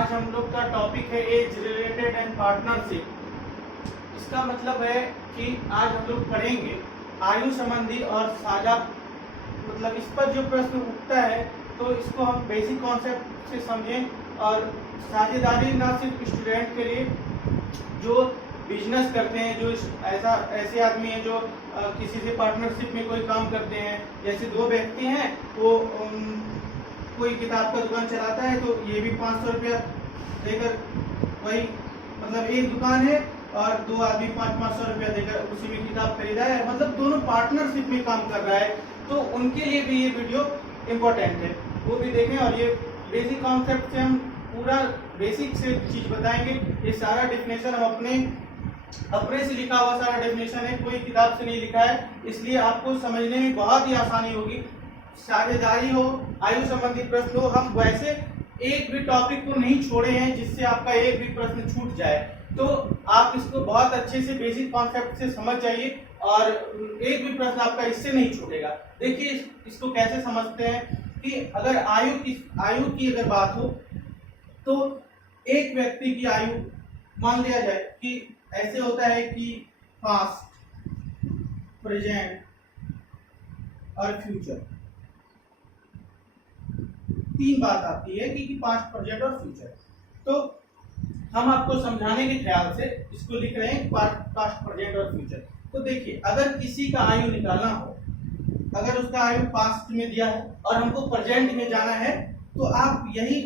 आज हम लोग का टॉपिक है एज रिलेटेड एंड पार्टनरशिप। इसका मतलब है कि आज हम लोग पढ़ेंगे आयु संबंधी और साझा, मतलब इस पर जो प्रश्न उठता है तो इसको हम बेसिक कॉन्सेप्ट से समझें। और साझेदारी ना सिर्फ स्टूडेंट के लिए जो बिजनेस करते हैं, जो ऐसे आदमी हैं जो किसी से पार्टनरशिप में कोई काम करते हैं। जैसे दो व्यक्ति हैं, वो कोई किताब का दुकान चलाता है तो ये भी 500 रुपया देकर, वही मतलब एक दुकान है और दो आदमी 500 रुपया देकर उसी में किताब खरीदा है, मतलब दोनों पार्टनरशिप में काम कर रहा है। तो उनके लिए भी ये वीडियो इम्पोर्टेंट है, वो भी देखें। और ये बेसिक कॉन्सेप्ट से हम पूरा बेसिक से चीज बताएंगे। ये सारा डेफिनेशन हम अपने से लिखा हुआ सारा डेफिनेशन है, कोई किताब से नहीं लिखा है, इसलिए आपको समझने में बहुत ही आसानी होगी। साझेदारी हो, आयु संबंधी प्रश्न हो, हम वैसे एक भी टॉपिक को नहीं छोड़े हैं जिससे आपका एक भी प्रश्न छूट जाए। तो आप इसको बहुत अच्छे से बेसिक कॉन्सेप्ट से समझ जाइए और एक भी प्रश्न आपका इससे नहीं छूटेगा। देखिए इसको कैसे समझते हैं कि अगर आयु की अगर बात हो तो एक व्यक्ति की आयु मान लिया जाए कि ऐसे होता है कि पास्ट, प्रेजेंट और फ्यूचर, तीन बात आती है कि पास्ट, प्रेजेंट और फ्यूचर। तो हम आपको समझाने के ख्याल से इसको लिख रहे हैं पास्ट, प्रेजेंट और फ्यूचर। तो देखिए अगर किसी का आयु निकालना हो, अगर उसका आयु पास्ट में दिया है और हमको प्रेजेंट में जाना है, तो आप यही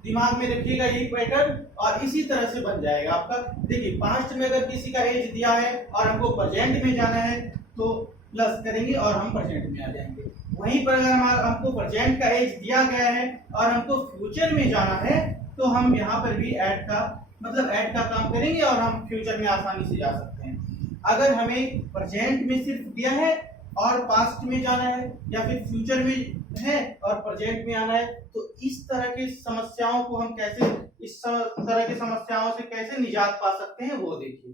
दिमाग में रखिएगा, यही पैटर्न, और इसी तरह से बन जाएगा आपका। देखिए पास्ट में अगर किसी का एज दिया है और हमको प्रेजेंट में जाना है तो प्लस करेंगे और हम प्रेजेंट में आ जाएंगे। वहीं पर अगर हमको प्रेजेंट का एज दिया गया है और हमको फ्यूचर में जाना है तो हम यहाँ पर भी ऐड का काम करेंगे और हम फ्यूचर में आसानी से जा सकते हैं। अगर हमें प्रेजेंट में सिर्फ दिया है और पास्ट में जाना है, या फिर फ्यूचर में है और प्रेजेंट में आना है, तो इस तरह की समस्याओं को हम कैसे, इस तरह की समस्याओं से कैसे निजात पा सकते हैं, वो देखिए।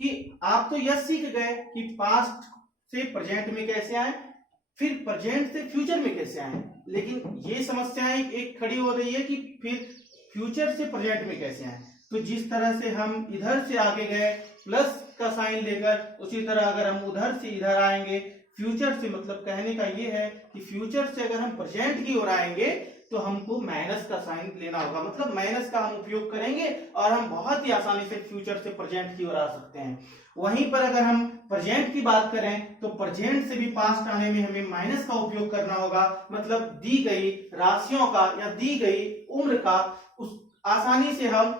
कि आप तो यह सीख गए कि पास्ट से प्रेजेंट में कैसे आए, फिर प्रेजेंट से फ्यूचर में कैसे आए, लेकिन ये समस्याएं एक खड़ी हो रही है कि फिर फ्यूचर से प्रेजेंट में कैसे आए। तो जिस तरह से हम इधर से आगे गए प्लस का साइन लेकर, उसी तरह अगर हम उधर से इधर आएंगे फ्यूचर से, मतलब कहने का ये है कि फ्यूचर से अगर हम प्रेजेंट की ओर आएंगे तो हमको माइनस का साइन लेना होगा, मतलब माइनस का हम उपयोग करेंगे और हम बहुत ही आसानी से फ्यूचर से प्रेजेंट की ओर आ सकते हैं। वहीं पर अगर हम प्रेजेंट की बात करें तो प्रेजेंट से भी पास्ट आने में हमें माइनस का उपयोग करना होगा, मतलब दी गई राशियों का या दी गई उम्र का उस आसानी से हम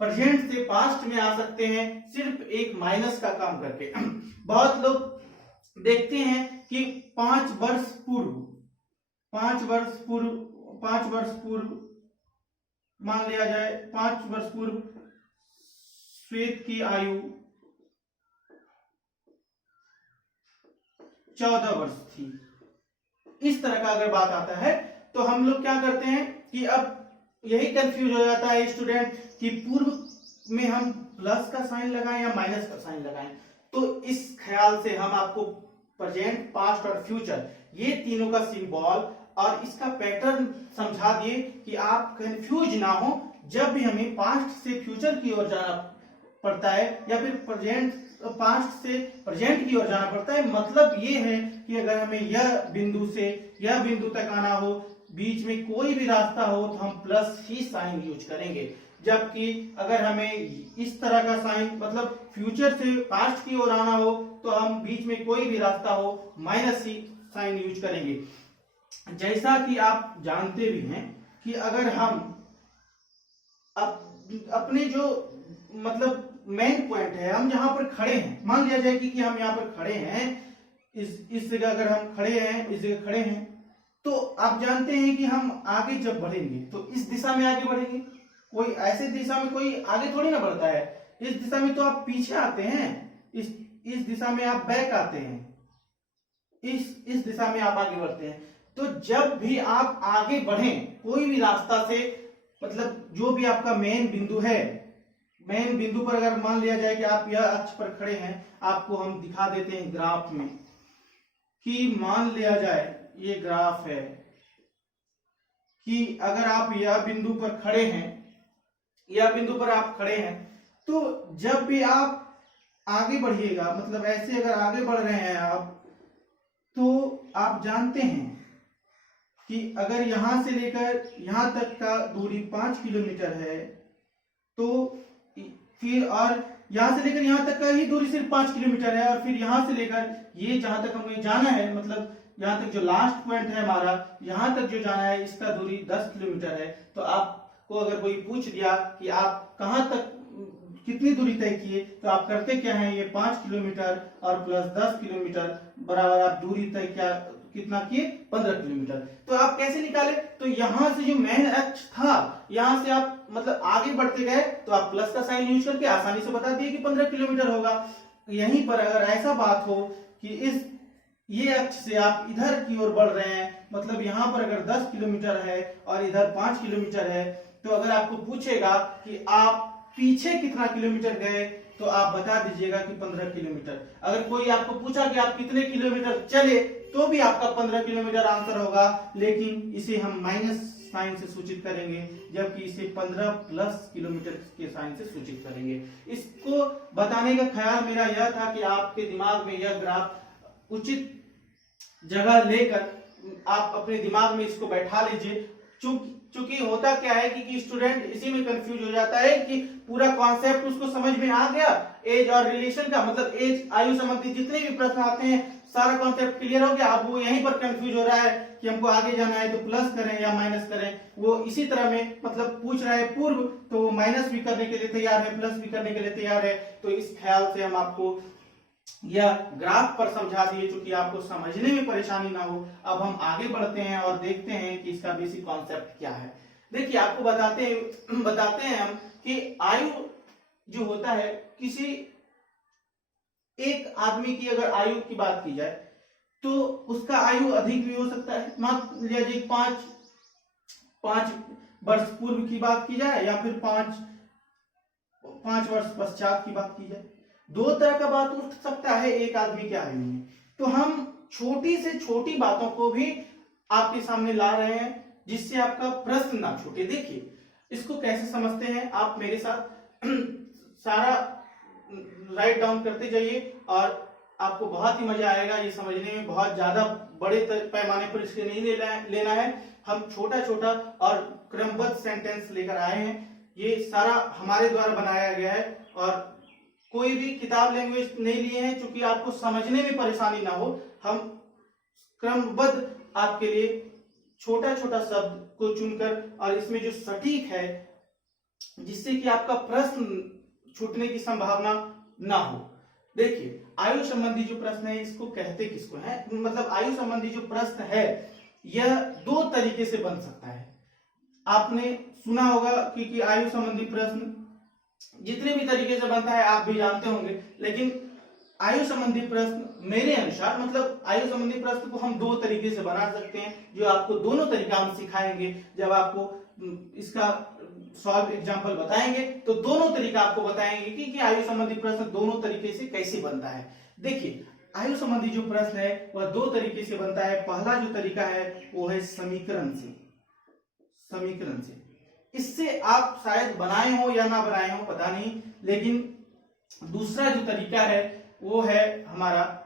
प्रेजेंट से पास्ट में आ सकते हैं सिर्फ एक माइनस का काम करके। बहुत लोग देखते हैं कि 5 वर्ष पूर्व मान लिया जाए, 5 वर्ष पूर्व श्वेत की आयु 14 वर्ष थी। इस तरह का अगर बात आता है तो हम लोग क्या करते हैं कि अब यही कंफ्यूज हो जाता है स्टूडेंट कि पूर्व में हम प्लस का साइन लगाएं या माइनस का साइन लगाएं। तो इस ख्याल से हम आपको प्रेजेंट, पास्ट और फ्यूचर, ये तीनों का सिंबल और इसका पैटर्न समझा दिए कि आप कंफ्यूज ना हो। जब भी हमें पास्ट से फ्यूचर की ओर जाना पड़ता है या फिर पास्ट से प्रेजेंट की ओर जाना पड़ता है, मतलब ये है कि अगर हमें यह बिंदु से यह बिंदु तक आना हो, बीच में कोई भी रास्ता हो, तो हम प्लस ही साइन यूज करेंगे। जबकि अगर हमें इस तरह का साइन, मतलब फ्यूचर से पास्ट की ओर आना हो, तो हम बीच में कोई भी रास्ता हो माइनस ही साइन यूज करेंगे। जैसा कि आप जानते भी हैं कि अगर हम अपने जो मतलब मेन पॉइंट है, हम जहां पर खड़े हैं, मान लिया जाए कि हम यहाँ पर खड़े हैं, इस जगह अगर हम खड़े हैं, इस जगह खड़े हैं, तो आप जानते हैं कि हम आगे जब बढ़ेंगे तो इस दिशा में आगे बढ़ेंगे। कोई ऐसे दिशा में कोई आगे थोड़ी ना बढ़ता है, इस दिशा में तो आप पीछे आते हैं, इस दिशा में आप बैक आते हैं, इस दिशा में आप आगे बढ़ते हैं। तो जब भी आप आगे बढ़ें कोई भी रास्ता से, मतलब जो भी आपका मेन बिंदु है, मेन बिंदु पर अगर मान लिया जाए कि आप यह अक्ष पर खड़े हैं, आपको हम दिखा देते हैं ग्राफ में कि मान लिया जाए ये ग्राफ है कि अगर आप यह बिंदु पर खड़े हैं या बिंदु पर आप खड़े हैं, तो जब भी आप आगे बढ़िएगा, मतलब ऐसे अगर आगे बढ़ रहे हैं आप, तो आप जानते हैं कि अगर यहां से लेकर यहां तक का दूरी 5 किलोमीटर है, तो फिर और यहां से लेकर यहां तक का ही दूरी सिर्फ 5 किलोमीटर है, और फिर यहां से लेकर ये जहां तक हमें जाना है, मतलब यहाँ तक जो लास्ट पॉइंट है हमारा, यहाँ तक जो जाना है, इसका दूरी 10 किलोमीटर है। तो आपको अगर कोई पूछ दिया कि आप कहाँ तक कितनी दूरी तय किए, तो आप करते क्या है, ये 5 किलोमीटर और प्लस 10 किलोमीटर बराबर आप दूरी तय क्या कितना किए, 15 किलोमीटर। तो आप कैसे निकाले, तो यहां से जो मेन अक्ष था, यहां से आप मतलब आगे बढ़ते गए, तो आप प्लस का साइन यूज करके आसानी से बता दिए कि 15 किलोमीटर होगा। यहीं पर अगर ऐसा बात हो कि इस ये अक्ष से आप इधर की ओर बढ़ रहे हैं, मतलब यहाँ पर अगर 10 किलोमीटर है और इधर 5 किलोमीटर है, तो अगर आपको पूछेगा कि आप पीछे कितना किलोमीटर गए, तो आप बता दीजिएगा कि 15 किलोमीटर। अगर कोई आपको पूछा कि आप कितने किलोमीटर चले, तो भी आपका 15 किलोमीटर आंसर होगा, लेकिन इसे हम माइनस साइन से सूचित करेंगे, जबकि इसे 15 प्लस किलोमीटर के साइन से सूचित करेंगे। इसको बताने का ख्याल मेरा यह था कि आपके दिमाग में यह ग्राफ उचित जगह लेकर आप अपने दिमाग में इसको बैठा लीजिए। चूंकि होता क्या है कि स्टूडेंट इसी में कंफ्यूज हो जाता है कि पूरा कॉन्सेप्ट उसको समझ में आ गया, एज और रिलेशन का, मतलब एज आयु संबंधी जितने भी प्रश्न आते हैं सारा कॉन्सेप्ट क्लियर हो गया। अब वो यहीं पर कंफ्यूज हो रहा है कि हमको आगे जाना है तो प्लस करें या माइनस करें। वो इसी तरह में मतलब पूछ रहा है पूर्व, तो माइनस भी करने के लिए तैयार है, प्लस भी करने के लिए तैयार है। तो इस ख्याल से हम आपको यह ग्राफ पर समझा दिए, चूंकि आपको समझने में परेशानी ना हो। अब हम आगे बढ़ते हैं और देखते हैं कि इसका बेसिक कॉन्सेप्ट क्या है। देखिए, आपको बताते हैं हम कि आयु जो होता है, किसी एक आदमी की अगर आयु की बात की जाए, तो उसका आयु अधिक भी हो सकता है। मान लीजिए 5 वर्ष पूर्व की बात की जाए, या फिर 5 वर्ष पश्चात की बात की जाए। दो तरह का बात उठ सकता है एक आदमी के आयु में। तो हम छोटी से छोटी बातों को भी आपके सामने ला रहे हैं, जिससे आपका प्रश्न ना छूटे। देखिए, इसको कैसे समझते हैं, आप मेरे साथ सारा राइट डाउन करते जाइए, और आपको बहुत ही मजा आएगा। ये समझने में बहुत ज्यादा बड़े पैमाने पर इसके नहीं लेना है। हम छोटा छोटा और क्रमबद्ध सेंटेंस लेकर आए हैं। ये सारा हमारे द्वारा बनाया गया है, और कोई भी किताब लैंग्वेज नहीं लिए हैं, क्योंकि आपको समझने में परेशानी ना हो। हम क्रमबद्ध आपके लिए छोटा छोटा शब्द को चुनकर, और इसमें जो सटीक है, जिससे कि आपका प्रश्न छूटने की संभावना ना हो। देखिए, आयु संबंधी जो प्रश्न है, इसको कहते किसको है, मतलब आयु संबंधी जो प्रश्न है, यह दो तरीके से बन सकता है। आपने सुना होगा कि आयु संबंधी प्रश्न जितने भी तरीके से बनता है आप भी जानते होंगे, लेकिन आयु संबंधी प्रश्न मेरे अनुसार, मतलब आयु संबंधी प्रश्न को हम दो तरीके से बना सकते हैं, जो आपको दोनों तरीका हम सिखाएंगे। जब आपको इसका सॉल्व एग्जांपल बताएंगे, तो दोनों तरीका आपको बताएंगे कि आयु संबंधी प्रश्न दोनों तरीके से कैसे बनता है। देखिए, आयु संबंधी जो प्रश्न है वह दो तरीके से बनता है। पहला जो तरीका है वो है समीकरण से। इससे आप शायद बनाए हो या ना बनाए हो पता नहीं, लेकिन दूसरा जो तरीका है वो है हमारा,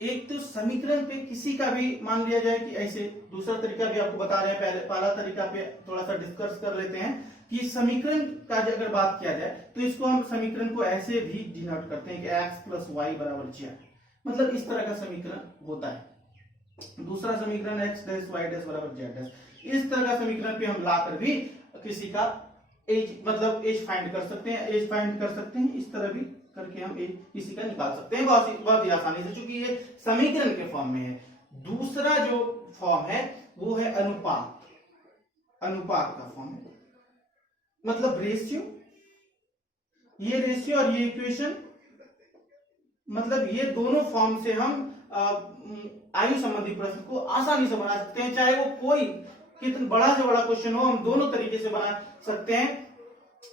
एक तो समीकरण पे किसी का भी मान लिया जाए कि ऐसे, दूसरा तरीका भी आपको बता रहे हैं। पहला तरीका पे थोड़ा सा डिस्कस कर लेते हैं कि समीकरण का अगर बात किया जाए, तो इसको हम समीकरण को ऐसे भी डिनोट करते हैं कि x प्लस वाई बराबर z, मतलब इस तरह का समीकरण होता है। दूसरा समीकरण x डैश वाई डैश बराबर z डैश, इस तरह का समीकरण पे हम लाकर भी किसी का एज, मतलब एज फाइंड कर सकते हैं। इस तरह भी करके हम एज किसी का निकाल सकते हैं बहुत ही आसानी से, क्योंकि ये समीकरण के फॉर्म में है। दूसरा जो फॉर्म है वो है अनुपात का फॉर्म है, मतलब रेशियो। ये रेशियो और ये इक्वेशन, मतलब ये दोनों फॉर्म से हम आयु संबंधी प्रश्न को आसानी से बना सकते हैं। चाहे वो कोई कितना बड़ा से बड़ा क्वेश्चन हो, हम दोनों तरीके से बना सकते हैं।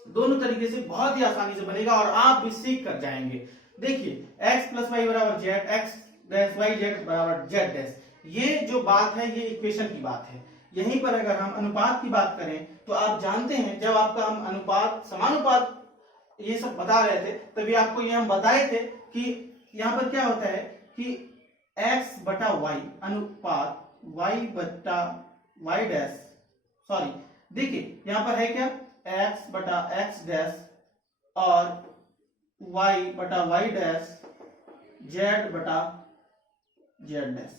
दोनों तरीके से बहुत ही आसानी से बनेगा, और आप भी सीख कर जाएंगे। देखिए, x प्लस वाई बराबर z, x dash y z बराबर जेड डैश, ये जो बात है ये इक्वेशन की बात है। यहीं पर अगर हम अनुपात की बात करें तो आप जानते हैं जब आपका हम अनुपात समानुपात ये सब बता रहे थे तभी आपको ये हम बताए थे कि यहाँ पर क्या होता है कि x बटा y अनुपात y बटा y डैश, सॉरी देखिए यहाँ पर है क्या x बटा x डैश और y बटा y डैश z बटा z डैश।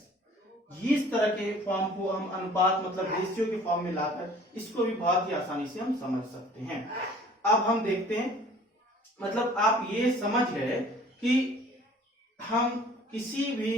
इस तरह के फॉर्म को हम अनुपात मतलब रेशियो के फॉर्म में लाकर इसको भी बहुत ही आसानी से हम समझ सकते हैं। अब हम देखते हैं, मतलब आप ये समझ गए कि हम किसी भी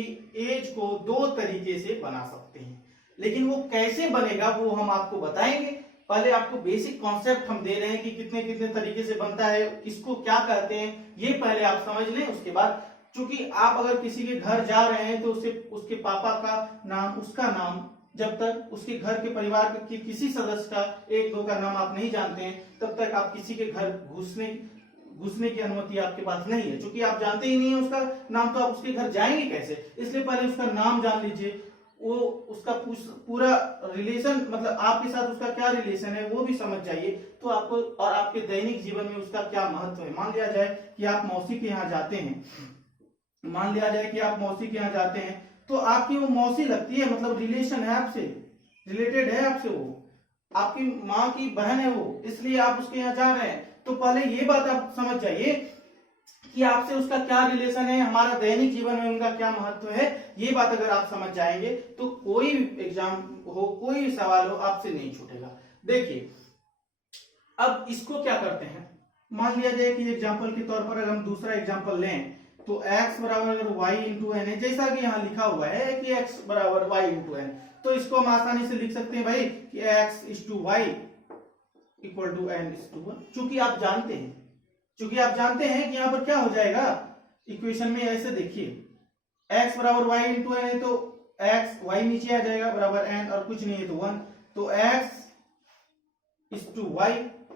एज को दो तरीके से बना सकते हैं, लेकिन वो कैसे बनेगा वो हम आपको बताएंगे। पहले आपको बेसिक कॉन्सेप्ट हम दे रहे हैं कि कितने कितने तरीके से बनता है, किसको क्या कहते हैं, ये पहले आप समझ लें। उसके बाद चूंकि आप अगर किसी के घर जा रहे हैं तो उसे उसके पापा का नाम, उसका नाम, जब तक उसके घर के परिवार के किसी सदस्य का एक दो का नाम आप नहीं जानते हैं तब तक आप किसी के घर घुसने की अनुमति आपके पास नहीं है। क्योंकि आप जानते ही नहीं है उसका नाम तो आप उसके घर जाएंगे कैसे, इसलिए पहले उसका नाम जान लीजिए, वो उसका पूरा रिलेशन मतलब आपके साथ उसका क्या रिलेशन है वो भी समझ जाइए तो आपको, और आपके दैनिक जीवन में उसका क्या महत्व है। मान लिया जाए कि आप मौसी के यहाँ जाते हैं, मान लिया जाए कि आप मौसी के यहाँ जाते हैं तो आपकी वो मौसी लगती है, मतलब रिलेशन है आपसे, रिलेटेड है आपसे, वो आपकी माँ की बहन है वो, इसलिए आप उसके यहाँ जा रहे हैं। तो पहले ये बात आप समझ जाइए कि आपसे उसका क्या रिलेशन है, हमारा दैनिक जीवन में उनका क्या महत्व है। ये बात अगर आप समझ जाएंगे तो कोई एग्जाम हो, कोई सवाल हो, आपसे नहीं छूटेगा। देखिए अब इसको क्या करते हैं, मान लिया जाए कि एग्जाम्पल के तौर पर अगर हम दूसरा एग्जाम्पल लें तो x बराबर अगर y इंटू एन है, जैसा कि यहाँ लिखा हुआ है कि x बराबर y इंटू एन, तो इसको हम आसानी से लिख सकते हैं भाई कि x is to y equal to n is to one. चूंकि आप जानते हैं कि यहाँ पर क्या हो जाएगा इक्वेशन में, ऐसे देखिए x बराबर y इंटू एन है तो x y नीचे आ जाएगा बराबर n और कुछ नहीं है तो 1, तो x इज टू वाई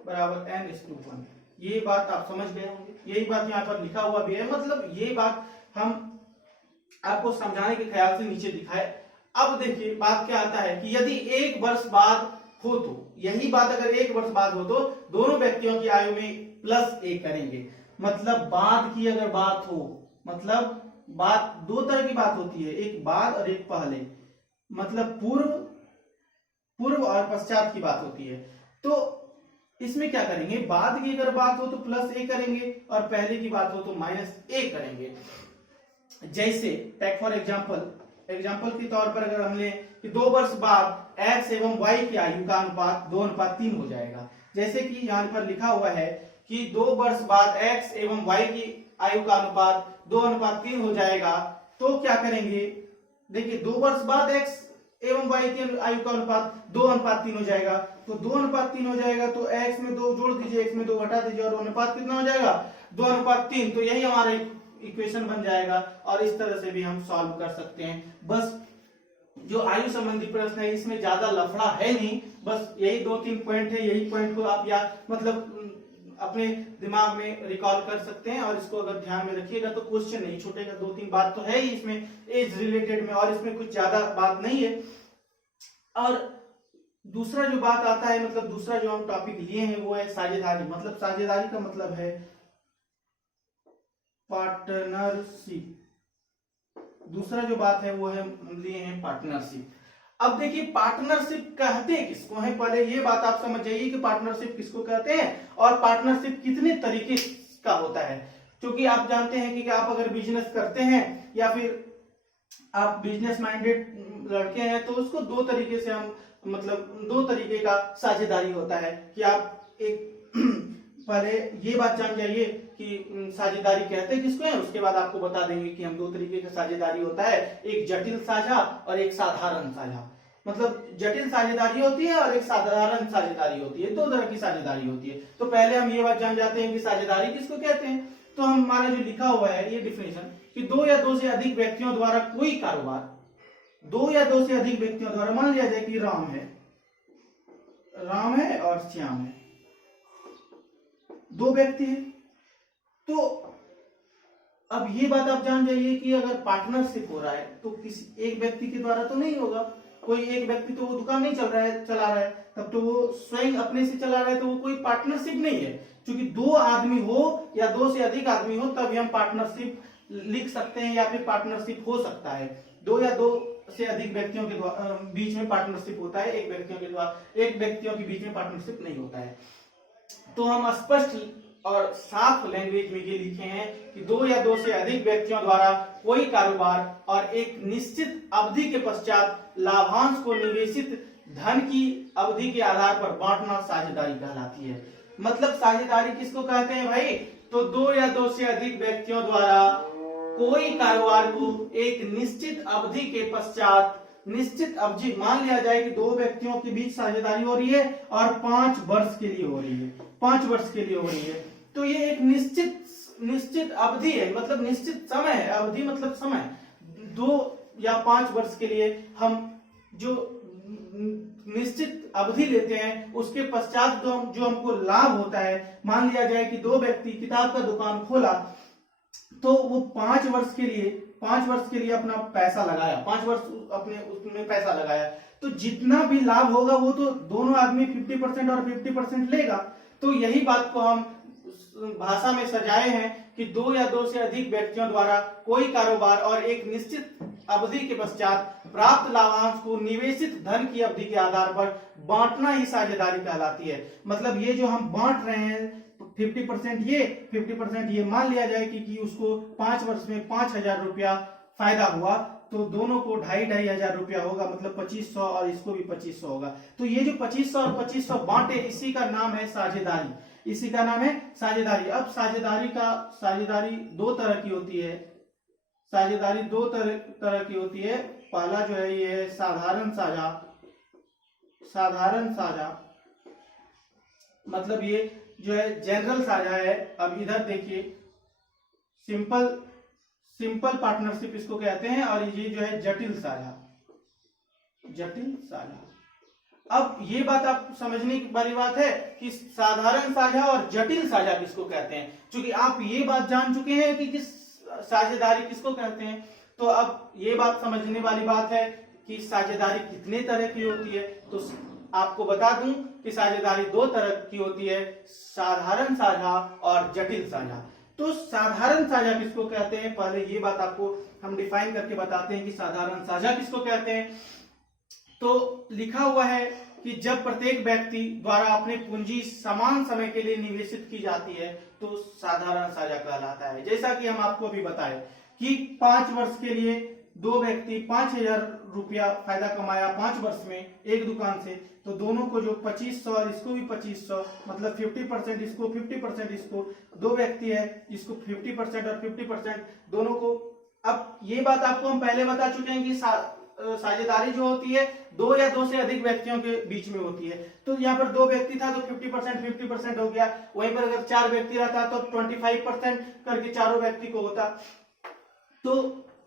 बराबर n इज टू 1। ये बात आप समझ गए होंगे, यही बात यहाँ पर लिखा हुआ भी है, मतलब ये बात हम आपको समझाने के ख्याल से नीचे दिखाए। अब देखिए बात क्या आता है कि यदि 1 वर्ष बाद हो तो, यही बात अगर 1 वर्ष बाद हो तो दोनों व्यक्तियों की आयु में +1 करेंगे। मतलब बाद की अगर बात हो, मतलब बात दो तरह की बात होती है, एक बाद और एक पहले, मतलब पूर्व और पश्चात की बात होती है। तो इसमें क्या करेंगे, बाद की अगर बात हो तो +1 करेंगे और पहले की बात हो तो -1 करेंगे। जैसे टेक फॉर एग्जाम्पल के तौर पर अगर हम लें कि 2 वर्ष बाद x एवं y की आयु का अनुपात 2:3 हो जाएगा। जैसे कि यहाँ पर लिखा हुआ है कि 2 वर्ष बाद x एवं y की आयु का अनुपात 2:3 हो जाएगा, तो क्या करेंगे, देखिए 2 वर्ष बाद x एवं y की आयु का अनुपात 2:3 हो जाएगा, तो 2:3 हो जाएगा तो x में 2 जोड़ दीजिए, x में 2 घटा दीजिए और अनुपात कितना हो जाएगा 2:3। तो यही हमारा इक्वेशन बन जाएगा और इस तरह से भी हम सॉल्व कर सकते हैं। बस जो आयु संबंधी प्रश्न है इसमें ज्यादा लफड़ा है नहीं, बस यही 2-3 पॉइंट है, यही पॉइंट को आप या मतलब अपने दिमाग में रिकॉल कर सकते हैं और इसको अगर ध्यान में रखिएगा तो क्वेश्चन नहीं छूटेगा। 2-3 बात तो है ही इसमें एज रिलेटेड में और इसमें कुछ ज्यादा बात नहीं है। और दूसरा जो बात आता है, मतलब दूसरा जो हम टॉपिक लिए हैं वो है साझेदारी। मतलब साझेदारी का मतलब है पार्टनरशिप। दूसरा जो बात है वो है लिए हैं पार्टनरशिप। अब देखिए पार्टनरशिप कहते किसको है, पहले ये बात आप समझ जाइए कि पार्टनरशिप किसको कहते हैं और पार्टनरशिप कितने तरीके का होता है। क्योंकि आप जानते हैं कि आप अगर बिजनेस करते हैं या फिर आप बिजनेस माइंडेड लड़के हैं तो उसको 2 तरीके से हम मतलब 2 तरीके का साझेदारी होता है कि आप एक पहले ये बात जान जाइए कि साझेदारी कहते किसको है, उसके बाद आपको बता देंगे कि हम 2 तरीके का साझेदारी होता है, एक जटिल साझा और एक साधारण साझा। मतलब जटिल साझेदारी होती है और एक साधारण साझेदारी होती है, 2 तरह की साझेदारी होती है। तो पहले हम ये बात जान जाते हैं कि साझेदारी किसको कहते हैं। तो हमारा जो लिखा हुआ है ये डिफिनेशन कि 2 या 2 से अधिक व्यक्तियों द्वारा कोई कारोबार, 2 या 2 से अधिक व्यक्तियों द्वारा, मान लिया जाए कि राम है और श्याम है, 2 व्यक्ति हैं। तो अब ये बात आप जान जाइए कि अगर पार्टनरशिप हो रहा है तो किसी एक व्यक्ति के द्वारा तो नहीं होगा कोई एक व्यक्ति तो वो दुकान नहीं चला रहा है, तब तो वो स्वयं अपने से चला रहा है, तो वो कोई पार्टनरशिप नहीं है। क्योंकि दो आदमी हो या दो से अधिक आदमी हो तभी हम पार्टनरशिप लिख सकते हैं या फिर पार्टनरशिप हो सकता है। दो या दो से अधिक व्यक्तियों के बीच में पार्टनरशिप होता है, एक व्यक्तियों के बीच में पार्टनरशिप नहीं होता है। तो हम स्पष्ट और साफ लैंग्वेज में ये लिखे हैं कि दो या दो से अधिक व्यक्तियों द्वारा कोई कारोबार और एक निश्चित अवधि के पश्चात लाभांश को निवेशित धन की अवधि के आधार पर बांटना साझेदारी कहलाती है। मतलब साझेदारी किसको कहते हैं भाई? तो दो या दो से अधिक व्यक्तियों द्वारा कोई कारोबार को एक निश्चित अवधि के पश्चात, निश्चित अवधि मान लिया जाए कि दो व्यक्तियों के बीच साझेदारी हो रही है और 5 वर्ष के लिए हो रही है, 5 वर्ष के लिए हो रही है, तो ये एक निश्चित अवधि है, मतलब निश्चित समय है। अवधि मतलब समय। 2 या 5 वर्ष के लिए हम जो निश्चित अवधि लेते हैं उसके पश्चात जो हमको लाभ होता है, मान लिया जाए कि दो व्यक्ति किताब का दुकान खोला तो वो 5 वर्ष के लिए अपना पैसा लगाया, 5 वर्ष अपने उसमें पैसा लगाया, तो जितना भी लाभ होगा वो तो दोनों आदमी 50% और 50% लेगा। तो यही बात को हम भाषा में सजाए हैं कि दो या दो से अधिक व्यक्तियों द्वारा कोई कारोबार और एक निश्चित अवधि के पश्चात प्राप्त लाभांश को निवेशित धन की अवधि के आधार पर बांटना ही साझेदारी कहलाती है। मतलब ये जो हम बांट रहे हैं 50% ये 50% ये, मान लिया जाए कि उसको 5 वर्ष में 5,000 रुपया फायदा हुआ, तो दोनों को 2,500 रुपया होगा, मतलब 2,500 और इसको भी 2,500 होगा। तो ये जो 2,500 और 2,500 बांटे, इसी का नाम है साझेदारी, इसी का नाम है साझेदारी। अब साझेदारी दो तरह की होती है। साझेदारी दो तरह की होती है। पहला जो है ये है साधारण साझा, मतलब ये जो है जनरल साझा है। अब इधर देखिए सिंपल पार्टनरशिप इसको कहते हैं, और ये जो है जटिल साझा। अब ये बात आप समझने वाली बात है कि साधारण साझा और जटिल साझा किसको कहते हैं। क्योंकि आप ये बात जान चुके हैं कि साझेदारी किसको कहते हैं, तो अब ये बात समझने वाली बात है कि साझेदारी कितने तरह की होती है। तो आपको बता दूं कि साझेदारी 2 तरह की होती है, साधारण साझा और जटिल साझा। तो साधारण साझा किसको कहते हैं, पहले ये बात आपको हम डिफाइन करके बताते हैं कि साधारण साझा किसको कहते हैं। तो लिखा हुआ है कि जब प्रत्येक व्यक्ति द्वारा अपनी पूंजी समान समय के लिए निवेशित की जाती है तो साधारण साझा कहलाता है। जैसा कि हम आपको अभी बताए कि 5 वर्ष के लिए दो व्यक्ति 5,000 रुपया फायदा कमाया 5 वर्ष में एक दुकान से, तो दोनों को जो 2,500 और इसको भी 2,500, मतलब 50% इसको 50% इसको, दो व्यक्ति है इसको 50% और 50% दोनों को। अब ये बात आपको हम पहले बता चुके हैं कि साझेदारी जो होती है 2 या 2 से अधिक व्यक्तियों के बीच में होती है। तो यहाँ पर 2 व्यक्ति था तो 50% हो गया। वहीं पर अगर 4 व्यक्ति रहता तो 25% करके चारों व्यक्ति को होता। तो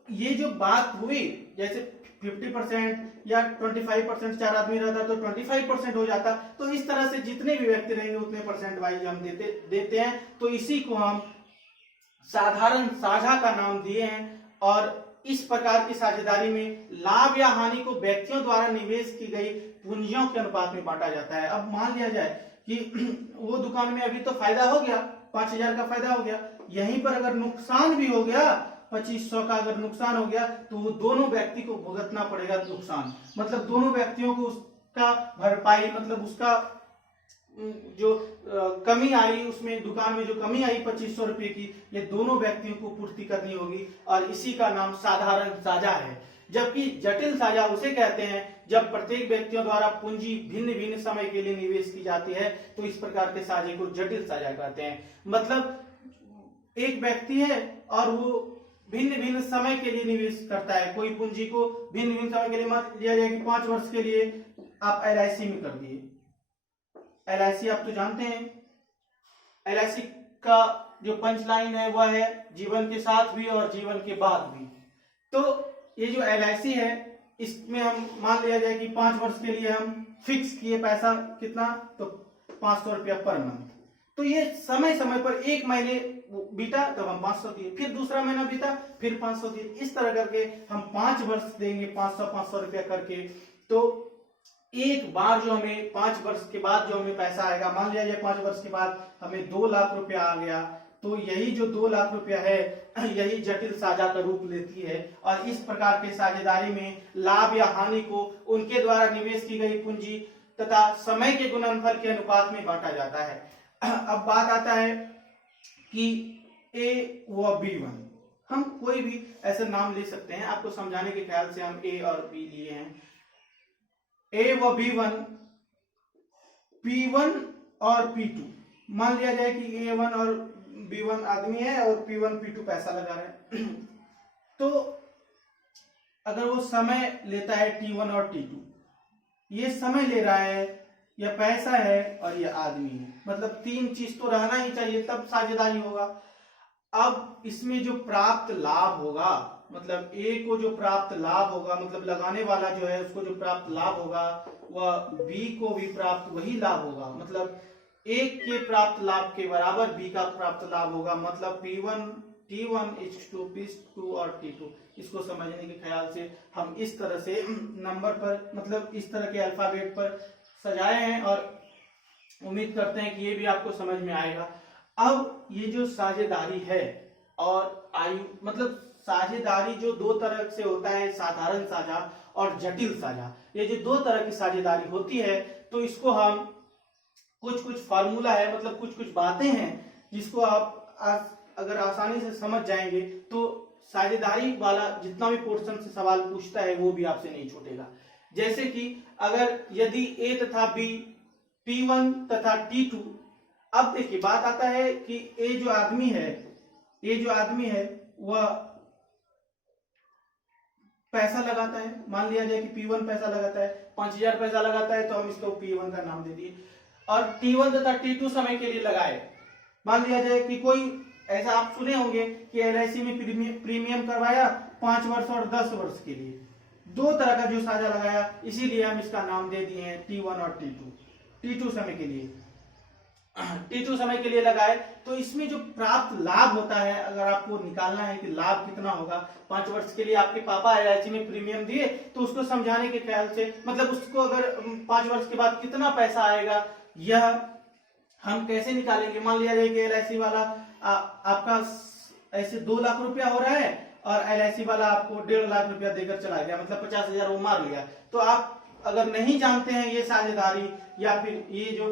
ये जो बात हुई, जैसे 50% या 25% 4 आदमी रहता तो 25% हो जाता। तो इस तरह से जितने भी व्यक्ति रहेंगे उतने परसेंट वाइज हम देते हैं। तो इसी को हम साधारण साझा का नाम दिए हैं। और इस प्रकार की साझेदारी में लाभ या हानि को व्यक्तियों द्वारा निवेश की गई पूंजियों के अनुपात में बांटा जाता है। अब मान लिया जाए कि वो दुकान में अभी तो फायदा हो गया, 5,000 का फायदा हो गया, यहीं पर अगर नुकसान भी हो गया 2,500 का अगर नुकसान हो गया तो वो दोनों व्यक्ति को भुगतना पड़ेगा नुकसान। मतलब दोनों व्यक्तियों को उसका भरपाई, मतलब उसका जो कमी आई उसमें दुकान में जो कमी आई 2,500 रुपए की, ये दोनों व्यक्तियों को पूर्ति करनी होगी। और इसी का नाम साधारण साझा है। जबकि जटिल साझा उसे कहते हैं जब प्रत्येक व्यक्तियों द्वारा पूंजी भिन्न भिन्न समय के लिए निवेश की जाती है, तो इस प्रकार के साझे को जटिल साझा कहते हैं। मतलब एक व्यक्ति है और वो भिन्न भिन्न समय के लिए निवेश करता है, कोई पूंजी को भिन्न भिन्न समय के लिए मान लिया जाए कि 5 वर्ष के लिए आप LIC में कर दिए। LIC आप तो जानते हैं, LIC का जो पंचलाइन है वह है जीवन के साथ भी और जीवन के बाद भी। तो ये जो LIC है इसमें हम मान लिया जाए कि 5 वर्ष के लिए हम फिक्स किए पैसा कितना, तो 500 रुपया पर मंथ। तो ये समय समय पर एक महीने बीता तब हम 500 दिए, फिर दूसरा महीना बीता फिर 500 दिए। इस तरह करके हम 5 वर्ष देंगे 500 रुपया करके। तो एक बार जो हमें 5 वर्ष के बाद जो हमें पैसा आएगा, मान लिया जाए 5 वर्ष के बाद हमें 2 लाख रुपया आ गया, तो यही जो 2 लाख रुपया है यही जटिल साझा का रूप लेती है। और इस प्रकार के साझेदारी में लाभ या हानि को उनके द्वारा निवेश की गई पूंजी तथा समय के गुणनफल के अनुपात में बांटा जाता है। अब बात आता है कि ए व B1, हम कोई भी ऐसा नाम ले सकते हैं, आपको समझाने के ख्याल से हम ए और बी लिए हैं। ए व B1, P1 और P2, मान लिया जाए कि A1 और B1 आदमी है और P1 P2 पैसा लगा रहे हैं। तो अगर वो समय लेता है T1 और T2, ये समय ले रहा है, यह पैसा है और यह आदमी है, मतलब 3 चीज तो रहना ही चाहिए तब साझेदारी होगा। अब इसमें जो प्राप्त लाभ होगा, मतलब ए को जो प्राप्त लाभ होगा, मतलब लगाने वाला जो है उसको जो प्राप्त लाभ होगा वह बी को भी प्राप्त वही लाभ होगा, मतलब एक के प्राप्त लाभ के बराबर बी का प्राप्त लाभ होगा, मतलब P1 T1 P2 और T2। इसको समझने के ख्याल से हम इस तरह से नंबर पर, मतलब इस तरह के अल्फाबेट पर सजाए हैं और उम्मीद करते हैं कि ये भी आपको समझ में आएगा। अब ये जो साझेदारी है और आयु, मतलब साझेदारी जो 2 तरह से होता है, साधारण साझा और जटिल साझा, ये जो 2 तरह की साझेदारी होती है, तो इसको हम कुछ फार्मूला है, मतलब कुछ बातें हैं जिसको आप अगर आसानी से समझ जाएंगे तो साझेदारी वाला जितना भी पोर्शन से सवाल पूछता है वो भी आपसे नहीं छूटेगा। जैसे कि अगर यदि ए तथा बी, P1 तथा T2, अब देखिए बात आता है कि ए जो आदमी है वह पैसा लगाता है, मान लिया जाए कि P1 पैसा लगाता है, 5000 पैसा लगाता है, तो हम इसको P1 का नाम दे दिए। और T1 तथा T2 समय के लिए लगाए, मान लिया जाए कि कोई ऐसा आप सुने होंगे कि LIC में प्रीमियम करवाया 5 वर्ष और 10 वर्ष के लिए, 2 तरह का जो साझा लगाया, इसीलिए हम इसका नाम दे दिए हैं T1 और T2 समय के लिए। T2 समय के लिए लगाए, तो इसमें जो प्राप्त लाभ होता है, अगर आपको निकालना है कि लाभ कितना होगा, 5 वर्ष के लिए आपके पापा LIC में प्रीमियम दिए, तो उसको समझाने के ख्याल से, मतलब उसको अगर 5 वर्ष के बाद कितना पैसा आएगा यह हम कैसे निकालेंगे। मान लिया जाए कि LIC वाला आपका ऐसे 2 लाख रुपया हो रहा है और LIC वाला आपको 1.5 लाख रुपया देकर चला गया, मतलब 50,000 वो मार लिया। तो आप अगर नहीं जानते हैं ये साझेदारी या फिर ये जो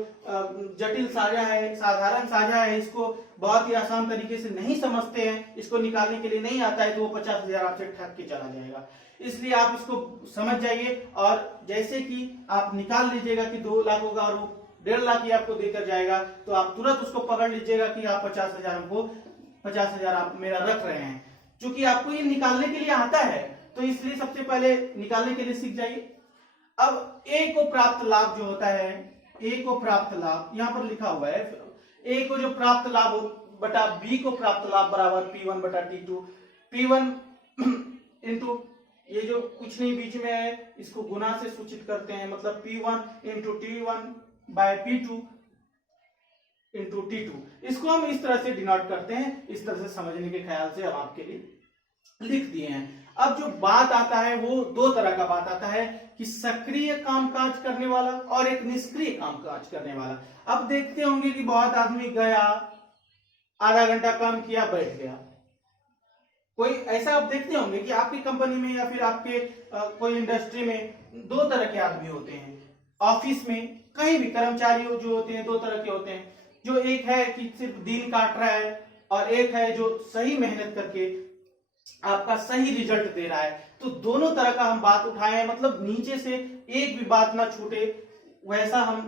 जटिल साझा है, साधारण साझा है, इसको बहुत ही आसान तरीके से नहीं समझते हैं, इसको निकालने के लिए नहीं आता है, तो वो 50,000 आपसे ठग के चला जाएगा। इसलिए आप इसको समझ जाइए और जैसे कि आप निकाल लीजिएगा कि 2 लाख होगा और वो 1.5 लाख ही आपको देकर जाएगा, तो आप तुरंत उसको पकड़ लीजिएगा कि आप 50,000 हमको 50,000 आप मेरा रख रहे हैं। क्योंकि आपको ये निकालने के लिए आता है, तो इसलिए सबसे पहले निकालने के लिए सीख जाइए। अब ए को प्राप्त लाभ जो होता है, ए को प्राप्त लाभ यहाँ पर लिखा हुआ है, ए को जो प्राप्त लाभ बटा बी को प्राप्त लाभ बराबर P1 बटा T2, P1 इंटू ये जो कुछ नहीं बीच में है इसको गुना से सूचित करते हैं, मतलब P1 into T1 bye P2 into T2, इसको हम इस तरह से डिनोट करते हैं। इस तरह से समझने के ख्याल से हम आपके लिए लिख दिए हैं। अब जो बात आता है वो 2 तरह का बात आता है कि सक्रिय कामकाज करने वाला और एक निष्क्रिय कामकाज करने वाला। अब देखते होंगे कि बहुत आदमी गया, आधा घंटा काम किया, बैठ गया। कोई ऐसा आप देखते होंगे कि आपकी कंपनी में या फिर आपके कोई इंडस्ट्री में 2 तरह के आदमी होते हैं। ऑफिस में कहीं भी कर्मचारी जो होते हैं 2 तरह के होते हैं, जो एक है कि सिर्फ दिन काट रहा है और एक है जो सही मेहनत करके आपका सही रिजल्ट दे रहा है। तो दोनों तरह का हम बात उठाए हैं, मतलब नीचे से एक भी बात ना छूटे वैसा हम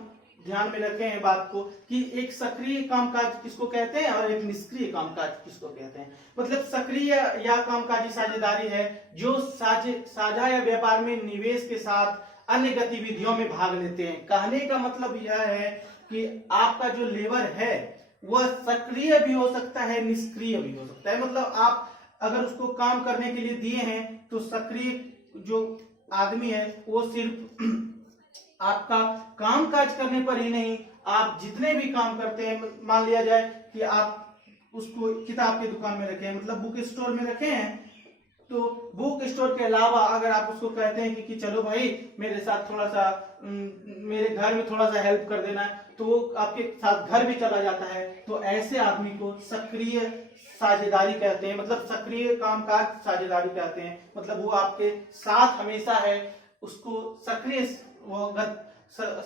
ध्यान में रखे हैं बात को कि एक सक्रिय कामकाज किसको कहते हैं और एक निष्क्रिय कामकाज किसको कहते हैं। मतलब सक्रिय या कामकाजी साझेदारी है जो साझा या व्यापार में निवेश के साथ अन्य गतिविधियों में भाग लेते हैं। कहने का मतलब यह है कि आपका जो लेबर है वह सक्रिय भी हो सकता है, निष्क्रिय भी हो सकता है। मतलब आप अगर उसको काम करने के लिए दिए हैं तो सक्रिय जो आदमी है वो सिर्फ आपका काम काज करने पर ही नहीं, आप जितने भी काम करते हैं, मान लिया जाए कि आप उसको किताब की दुकान में रखे हैं, मतलब बुक स्टोर में रखे हैं, तो बुक स्टोर के अलावा अगर आप उसको कहते हैं कि चलो भाई मेरे साथ थोड़ा सा मेरे घर में थोड़ा सा हेल्प कर देना, तो वो आपके साथ घर भी चला जाता है। तो ऐसे आदमी को सक्रिय साझेदारी कहते हैं, मतलब सक्रिय कामकाज साझेदारी कहते हैं। मतलब वो आपके साथ हमेशा है, उसको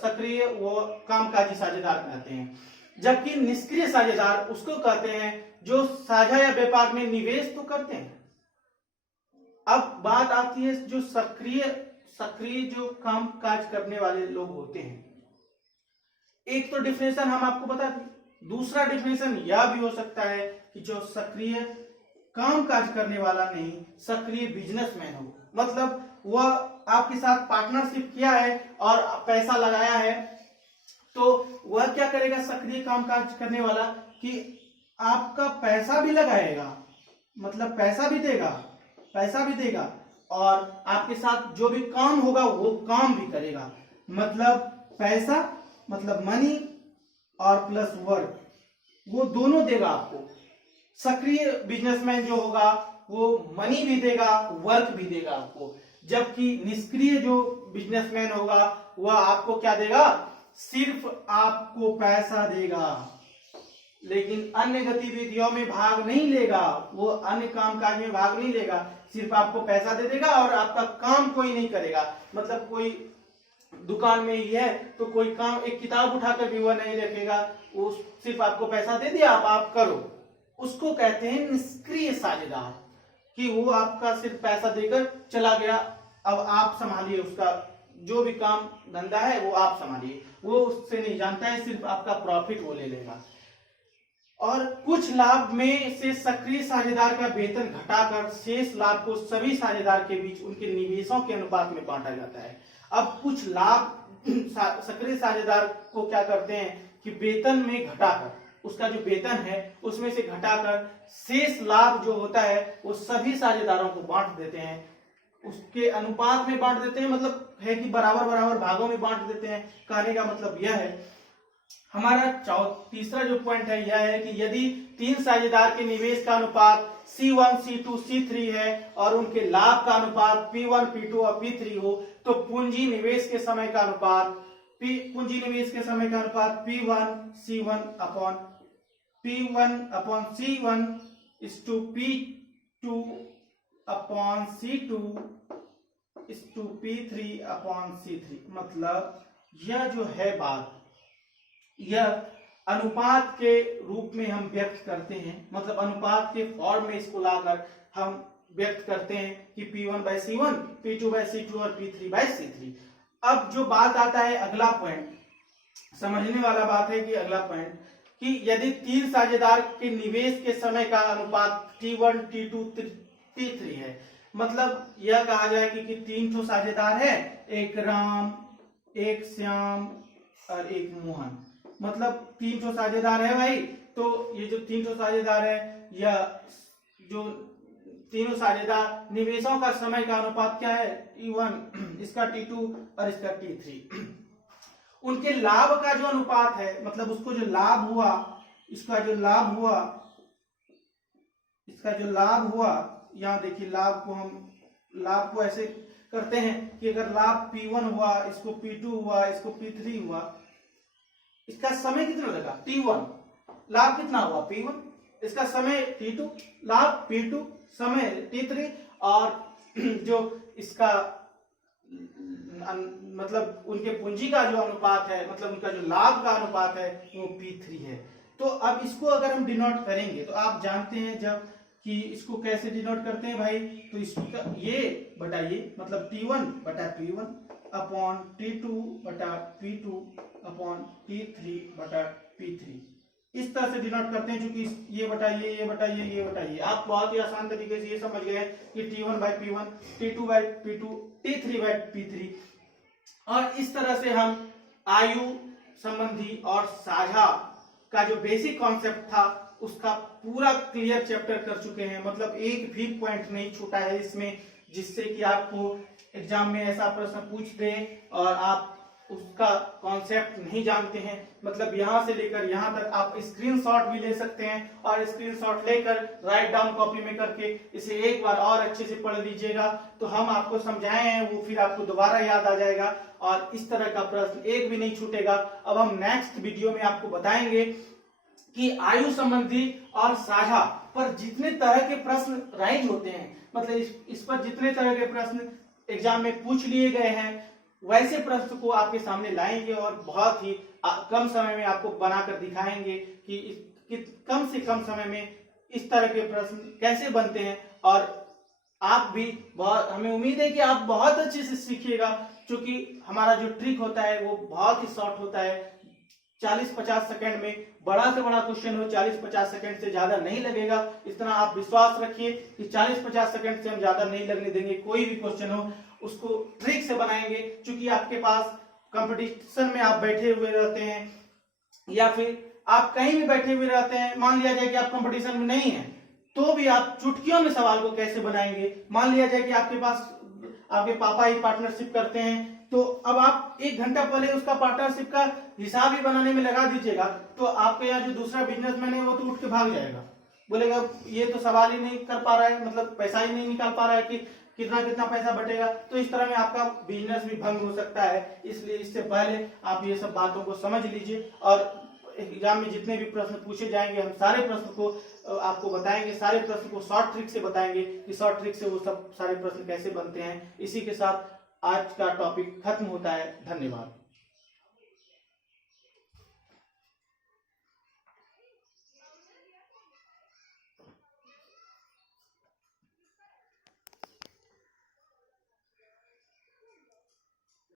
सक्रिय वो कामकाजी साझेदार कहते हैं। जबकि निष्क्रिय साझेदार उसको कहते हैं जो साझा या व्यापार में निवेश तो करते हैं। अब बात आती है जो सक्रिय जो काम काज करने वाले लोग होते हैं। एक तो डिफिनेशन हम आपको बता दें, दूसरा डिफिनेशन यह भी हो सकता है कि जो सक्रिय काम काज करने वाला नहीं, सक्रिय बिजनेसमैन हो। मतलब वह आपके साथ पार्टनरशिप किया है और पैसा लगाया है, तो वह क्या करेगा सक्रिय काम काज करने वाला कि आपका पैसा भी लगाएगा, मतलब पैसा भी देगा और आपके साथ जो भी काम होगा वो काम भी करेगा। मतलब पैसा मतलब मनी और प्लस वर्क, वो दोनों देगा आपको। सक्रिय बिजनेसमैन जो होगा वो मनी भी देगा, वर्क भी देगा आपको। जबकि निष्क्रिय जो बिजनेसमैन होगा वह आपको क्या देगा, सिर्फ आपको पैसा देगा, लेकिन अन्य गतिविधियों में भाग नहीं लेगा, वो अन्य कामकाज में भाग नहीं लेगा, सिर्फ आपको पैसा दे देगा और आपका काम कोई नहीं करेगा। मतलब कोई दुकान में ही है तो कोई काम, एक किताब उठाकर भी वह नहीं रखेगा, वो सिर्फ आपको पैसा दे दिया आप करो। उसको कहते हैं निष्क्रिय साझेदार, कि वो आपका सिर्फ पैसा देकर चला गया, अब आप संभालिए उसका जो भी काम धंधा है वो आप संभालिए, वो उससे नहीं जानता है, सिर्फ आपका प्रॉफिट वो ले लेगा। और कुछ लाभ में से सक्रिय साझेदार का वेतन घटाकर शेष लाभ को सभी साझेदार के बीच उनके निवेशों के अनुपात में बांटा जाता है। अब कुछ लाभ सक्रिय साझेदार को क्या करते हैं कि वेतन में घटाकर, उसका जो वेतन है उसमें से घटाकर शेष लाभ जो होता है वो सभी साझेदारों को बांट देते हैं, उसके अनुपात में बांट देते हैं। मतलब है कि बराबर बराबर भागों में बांट देते हैं। कहने का मतलब यह है। हमारा तीसरा जो पॉइंट है यह है कि यदि तीन साझेदार के निवेश का अनुपात C1, C2, C3 है और उनके लाभ का अनुपात P1, P2 और P3 हो, तो पूंजी निवेश के समय का अनुपात P1 C1 upon C1 is to P2 upon C2 is to P3 upon C3। मतलब यह जो है बात, यह अनुपात के रूप में हम व्यक्त करते हैं। मतलब अनुपात के फॉर्म में इसको लाकर हम व्यक्त करते हैं कि P1/C1, P2/C2 और P3/C3। अब जो बात आता है अगला पॉइंट, समझने वाला बात है कि अगला पॉइंट कि यदि तीन साझेदार के निवेश के समय का अनुपात T1, T2, T3 है, मतलब यह कहा जाए कि तीन ठो साझेदार है, एक राम, एक श्याम और एक मोहन। मतलब तीन ठो साझेदार है भाई। तो ये जो तीन ठो साझेदार है, यह जो तीनों साझेदार निवेशों का समय का अनुपात क्या है, T1, इसका T2 और इसका T3। उनके लाभ का जो अनुपात है, मतलब उसको जो लाभ हुआ, इसका जो लाभ हुआ, यहाँ देखिए लाभ को ऐसे करते हैं कि अगर लाभ P1 हुआ, इसको P2 हुआ, इसको P3 हुआ, इसका समय कितना लगा T1, लाभ कितना हुआ P1, इसका समय T2, लाभ P2, समय T3, और जो इसका मतलब उनके पूंजी का जो अनुपात है, मतलब उनका जो लाभ का अनुपात है वो P3 है। तो अब इसको अगर हम डिनोट करेंगे तो आप जानते हैं जब कि इसको कैसे डिनोट करते हैं भाई, तो इसका ये बटा ये, मतलब T1 बटा P1 अपॉन T2 बटा P2 अपॉन T3 बटा P3, इस तरह से डिनोट करते हैं। क्योंकि ये बटा ये बटा ये बटा ये, आप बहुत ही आसान तरीके से ये समझ गए कि T1/P1, T2/P2, T3/P3। और इस तरह से हम आयु संबंधी और साझा का जो बेसिक कॉन्सेप्ट था उसका पूरा क्लियर चैप्टर कर चुके हैं। मतलब एक भी पॉइंट नहीं छूटा है इसमें, जिससे कि आपको एग्जाम में ऐसा प्रश्न पूछ दे और आप उसका कॉन्सेप्ट नहीं जानते हैं, मतलब यहाँ से लेकर यहाँ तक आप स्क्रीनशॉट भी ले सकते हैं और स्क्रीनशॉट लेकर राइट डाउन कॉपी में करके इसे एक बार और अच्छे से पढ़ लीजिएगा। तो हम आपको समझाए हैं वो फिर आपको दोबारा याद आ जाएगा और इस तरह का प्रश्न एक भी नहीं छूटेगा। अब हम नेक्स्ट वीडियो में आपको बताएंगे कि आयु संबंधी और साझा पर जितने तरह के प्रश्न राइज होते हैं, मतलब इस पर जितने तरह के प्रश्न एग्जाम में पूछ लिए गए हैं, वैसे प्रश्न को आपके सामने लाएंगे और बहुत ही कम समय में आपको बनाकर दिखाएंगे कि कम से कम समय में इस तरह के प्रश्न कैसे बनते हैं। और आप भी हमें उम्मीद है कि आप बहुत अच्छे से सीखिएगा, क्योंकि हमारा जो ट्रिक होता है वो बहुत ही शॉर्ट होता है। 40-50 सेकंड में बड़ा से बड़ा क्वेश्चन हो 40-50 सेकंड से ज्यादा नहीं लगेगा, इतना आप विश्वास रखिए कि 40-50 सेकंड से हम ज्यादा नहीं लगने देंगे। कोई भी क्वेश्चन हो उसको ट्रिक से बनाएंगे, क्योंकि आपके पास कंपटीशन में आप बैठे हुए रहते हैं या फिर आप कहीं भी बैठे हुए रहते हैं, मान लिया जाए कि आप कंपटीशन में नहीं है तो भी आप चुटकियों में सवाल को कैसे बनाएंगे। मान लिया जाए कि आपके पास आपके पापा ही पार्टनरशिप करते हैं, तो अब आप 1 घंटा पहले उसका पार्टनरशिप का हिसाब ही बनाने में लगा दीजिएगा, तो आपके यहाँ जो दूसरा बिजनेसमैन है वो तो उठ के भाग जाएगा, बोलेगा ये तो सवाल ही नहीं कर पा रहा है, मतलब पैसा ही नहीं निकाल पा रहा है कि कितना कितना पैसा बटेगा। तो इस तरह में आपका बिजनेस भी भंग हो सकता है। इसलिए इससे पहले आप ये सब बातों को समझ लीजिए और एग्जाम में जितने भी प्रश्न पूछे जाएंगे हम सारे प्रश्न को आपको बताएंगे, सारे प्रश्न को शॉर्ट ट्रिक से बताएंगे कि शॉर्ट ट्रिक से वो सब सारे प्रश्न कैसे बनते हैं। इसी के साथ आज का टॉपिक खत्म होता है। धन्यवाद।